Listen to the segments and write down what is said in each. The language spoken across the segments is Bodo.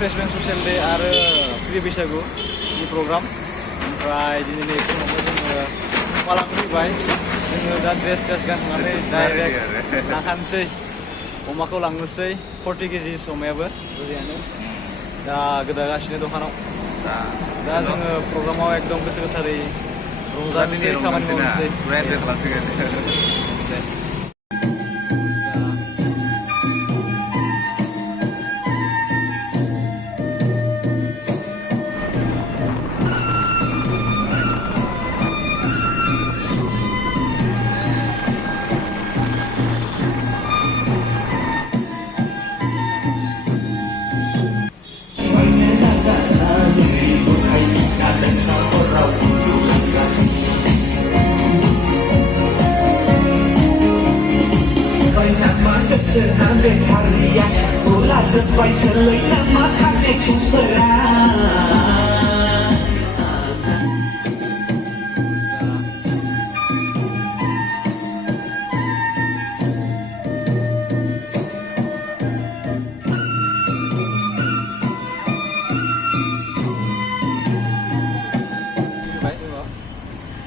Freshmen Social Day आरो Bwisagu नि program ओमफ्राय दिनै फुङावनो जोङो माला फैबाय जोङो दा ड्रेस गानखांनानै डाइरेक्ट लांखानोसै अमाखौ लांनोसै 40 kg अमायाबो बुरजायानो दा गोदागासिनो दखानाव दा जोङो प्रग्रामाव एकदम गोसो गोथारै रंजानोसै खामानि मावनोसै Senambe karya, bola sesuai selai nama kakek cumpera.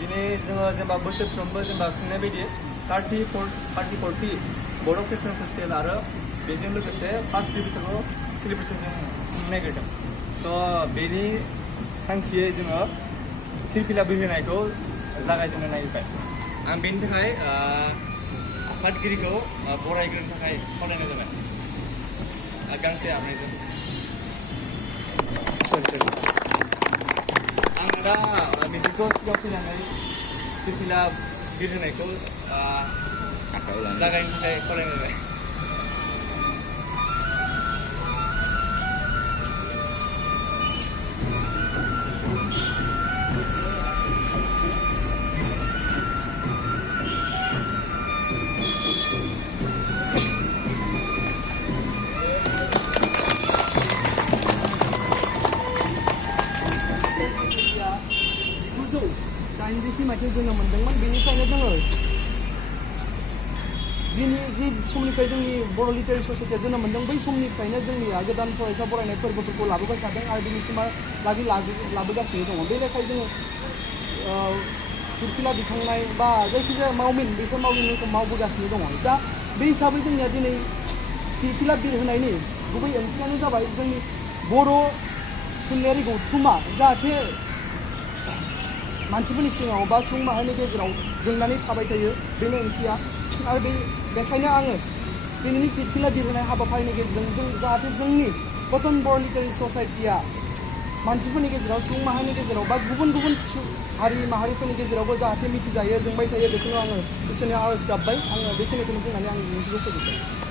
Ini जोङो जेनेबा बोसोरफ्रोमबो जेनेबा खुंनाय बायदि 30-40 Bodo Freshmen Festival आरो बेजों लोगोसे फार्स्ट डिभिजनखौ सेलिब्रेशन जों खुंनो नागिरदों स' बेनि थांखियै जोङो फिरफिला बिरहोनायखौ जागायजेननो नागिरबाय आं बेनि थाखाय आफादगिरिखौ बरायग्रोनो थाखाय खावलायनाय जाबाय गांसे आर'नाइजों आं दा मिजिंखौ सिगाङाव फैनानै फिरफिला बिरहोनायखौ जागायनो थाखाय खावलायनाय जाबाय जोङो मोनदोंमोन बेनिफ्रायनो जोङो जि समनिफ्राय जोंनि बर' लिटारेरि ससाइटिया जोनोम मोनदों बै समनिफ्रायनो जोंनि गोदान फरायसा बरायनाय फोरबोफोरखौ लाबोबाय थादों आरो दिनैसिमहालागै लाबोगासिनो दङ बे लेखायै जोङो फिरफिला दिखांनाय बा जायखिजाया मावमिन बेफोर मावमिनफोरखौ मावबोगासिनो दङ दा बे हिसाबै जोंनिया दिनै फिरफिला बिरहोनायनि गुबै ओंथियानो जाबाय जोंनि बर' थुनलाइयारि गौथुमा जाहाथे मानसिफोरनि सिगाङाव बा सुबुं माहारिनि गेजेराव जोंनानै थाबाय थायो बेनो ओंथिया आरो बेखायनो आङो दिनैनि फिरफिला बिरहोनाय हाबाफारिनि गेजेरजों जों जाहाथे जोंनि कटन बर' लिटारेरि ससाइटिया मानसिफोरनि गेजेराव सुबुं माहारिनि गेजेराव बा गुबुन हारि माहारिफोरनि गेजेरावबो जाहाथे मिथिजायो जोंबाय थायो बेखौनो आङो इसोरनि आरज गाबबाय आङो बेखिनिखौनो बुंनानै आंनि बिबुंथिखौ फोजोबबाय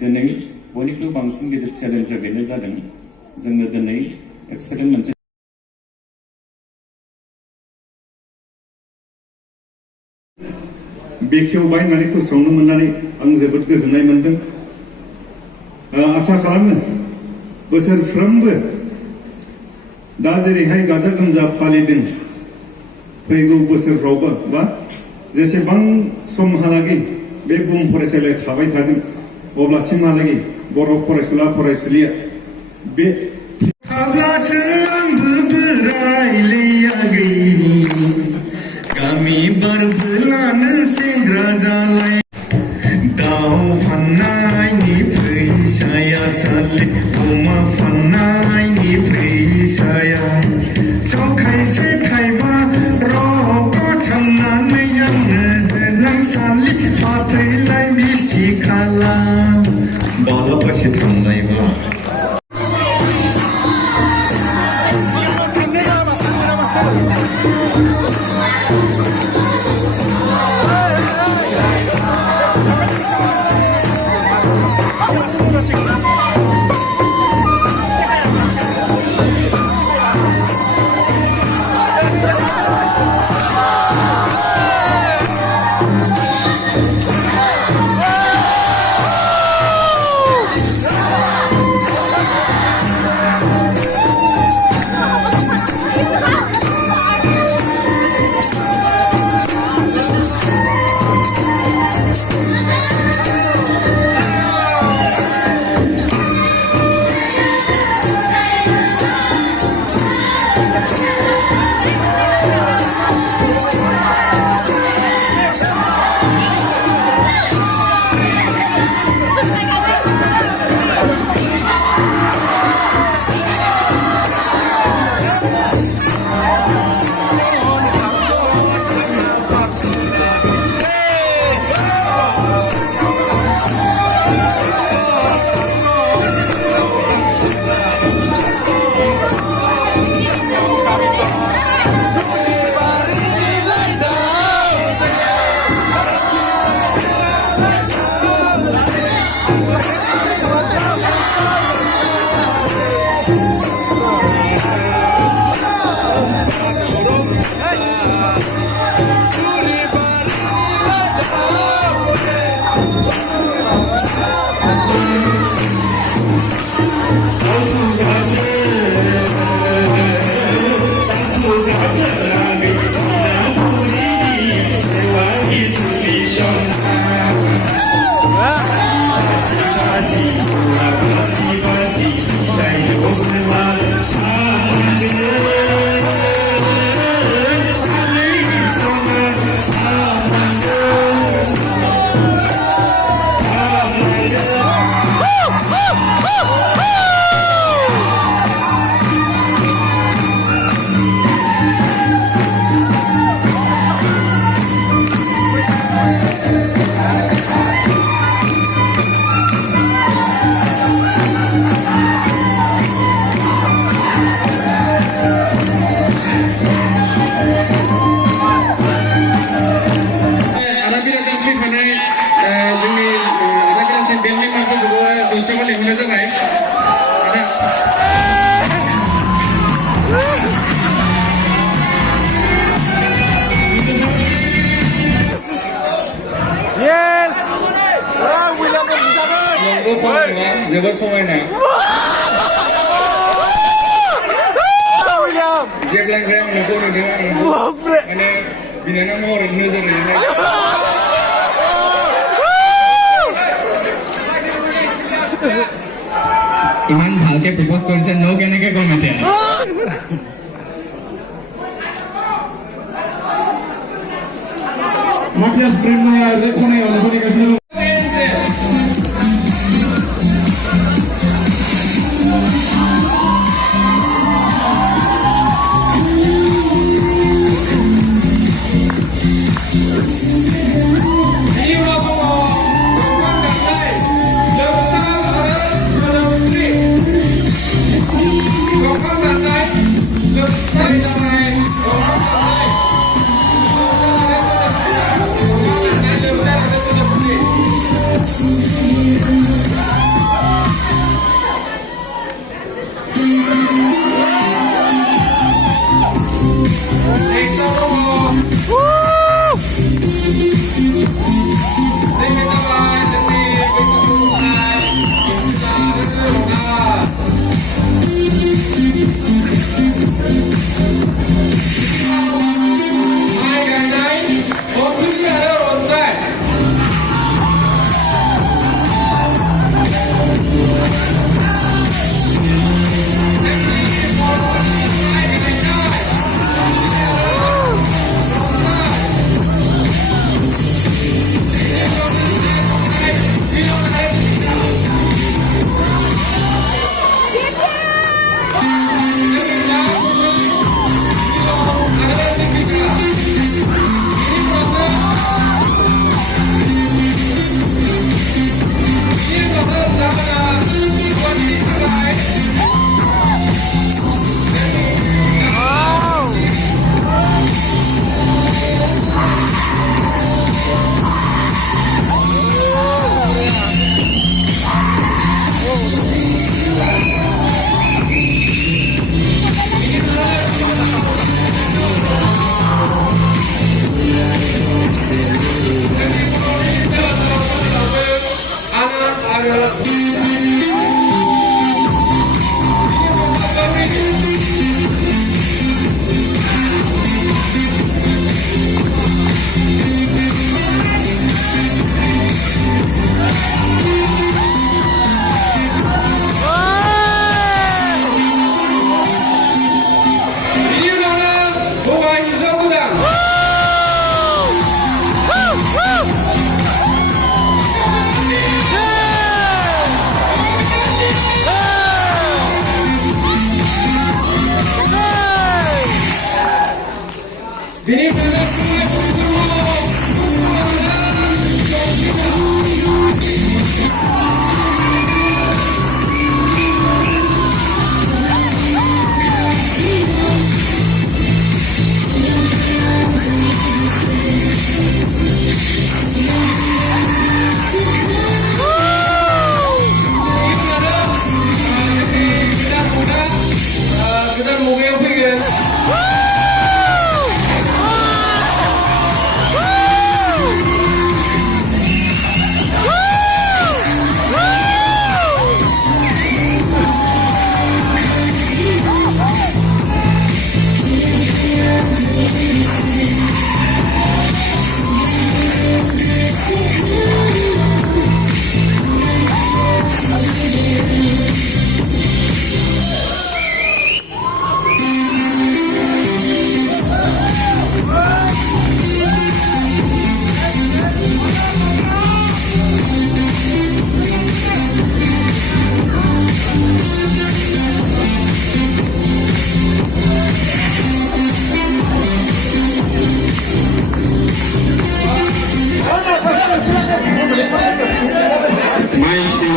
दिनै बयनिख्रुइबो बांसिन गिदिर चेलेन्जआ बेनो जादों जोङो दिनै एक्सेलेन्ट मोनसे बेखेवबाय होननानै फोसावनो मोननानै आं जोबोद गोजोननाय मोनदों आसा खालामो बोसोरफ्रोमबो दा जेरैहाय गाजा गोमजा फालिदों फैगौ बोसोरफ्रावबो बा जेसेबां समहालागै बे बुहुम फरायसालिया थाबाय थागोन अब्लासिमहालागै बर' फरायसुला फरायसुलिया बे थाब्लासो आंबो बोरायलायागै गामि बारबोलानो सेंग्रा जालाय दाउ फाननायनि फैसाया साले अमा फाननायनि फैसाया जखायसे थाइबा रग' साननानै आंनो होलांसालि फाथैलाय बिसि खाला बालाबासो थांलायबा जोबोद समायना जेब्लानिफ्राय आं नोंखौ नुदों आं माने बिनानाव महर नोजोर होनाय ইমান ভালকে প্ৰপ'জ কৰিছে নো কেনেকে কম এতিয়া Matthias Brunner, der Kollege und Kollege Schnell.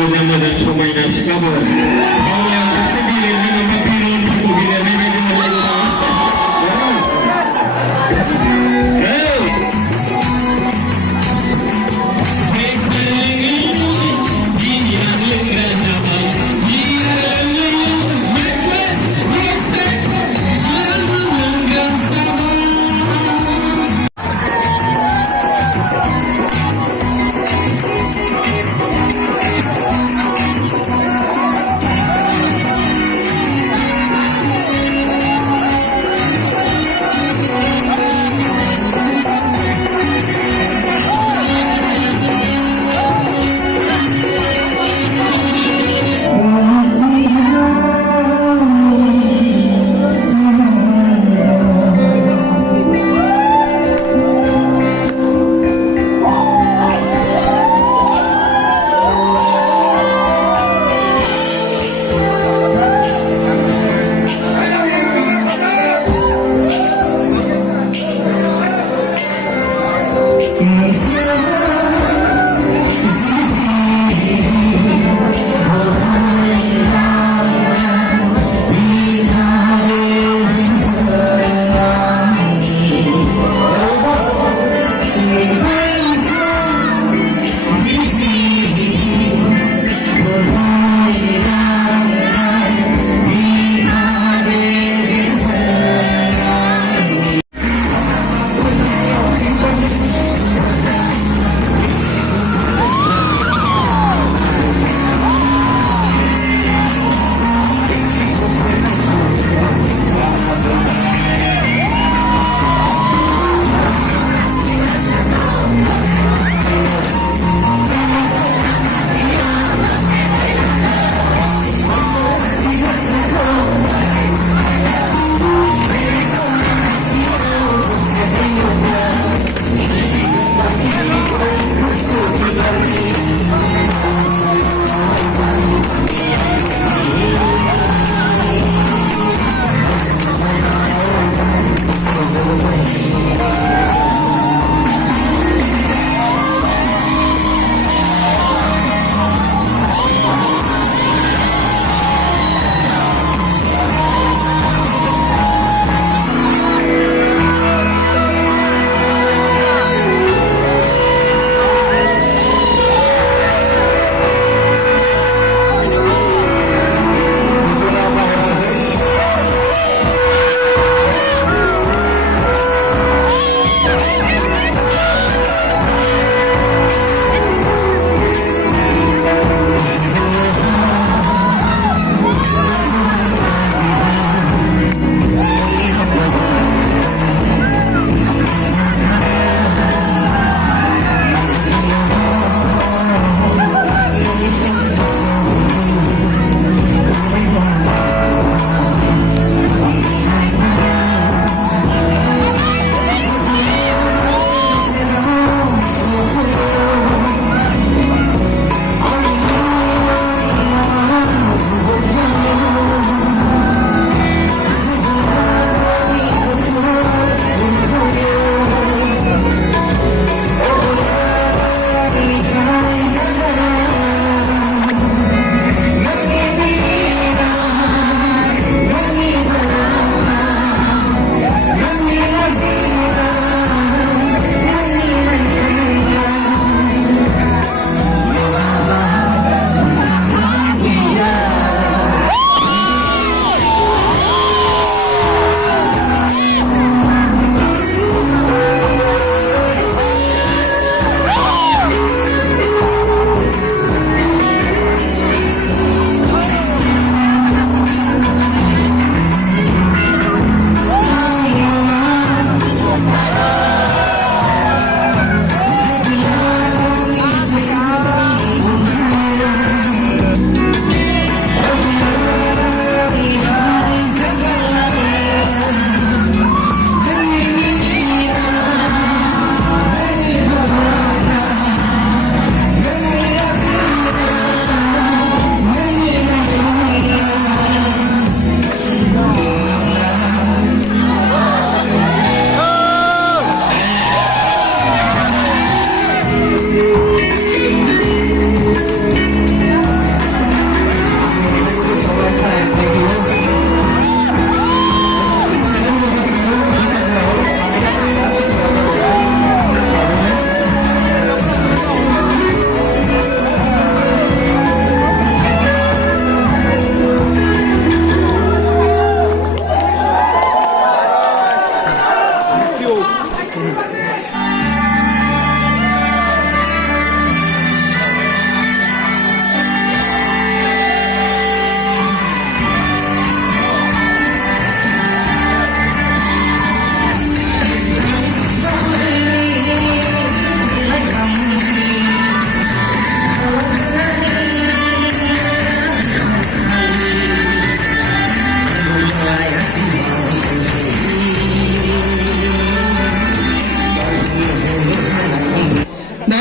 मोजां समायना सिख्लाफोर गावनि खेबसे गेलेनो नामा बिरनफोरखौ गेलेनाय बायदि मोनलायगौ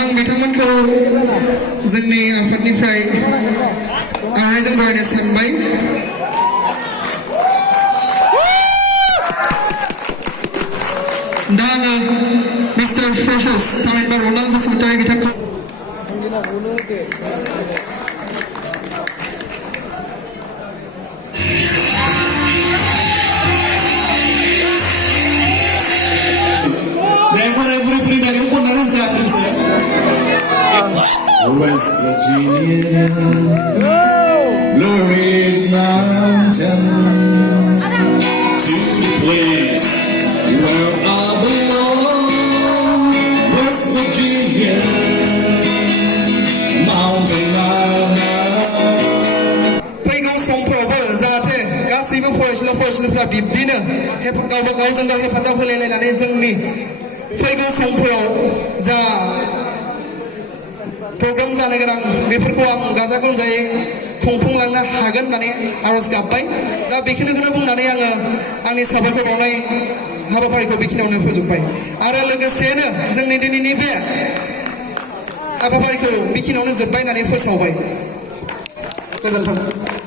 आं बिथांमोनखौ जोंनि आफादनिफ्राय आर'नाइजों बरायनो सानबाय दा आङो मिस्टार फ्रेशर्स थामहिनबा रनाल्ड बसुमतारी बिथांखौ West Virginia, Blue Ridge Mountain, to the place where I belong, West Virginia, Mountain Island. फैगौ समफोरावबो जाहाथे गासैबो फरायसुला बिब्दिनो गावबा गावजों गाव हेफाजाब होलायलायनानै जोंनि फैगौ समफोराव जा प्रग्राम जानो गोनां बेफोरखौ आं गाजा गोमजायै खुंफुंलांनो हागोन होननानै आर'ज गाबबाय दा बेखिनिखौनो बुंनानै आङो आंनि साबायखर बावनाय हाबाफारिखौ बेखिनियावनो फोजोबबाय आरो लोगोसेनो जोंनि दिनैनि बे हाबाफारिखौ बेखिनियावनो जोब्बाय होननानै फोसावबाय गोजोन्थों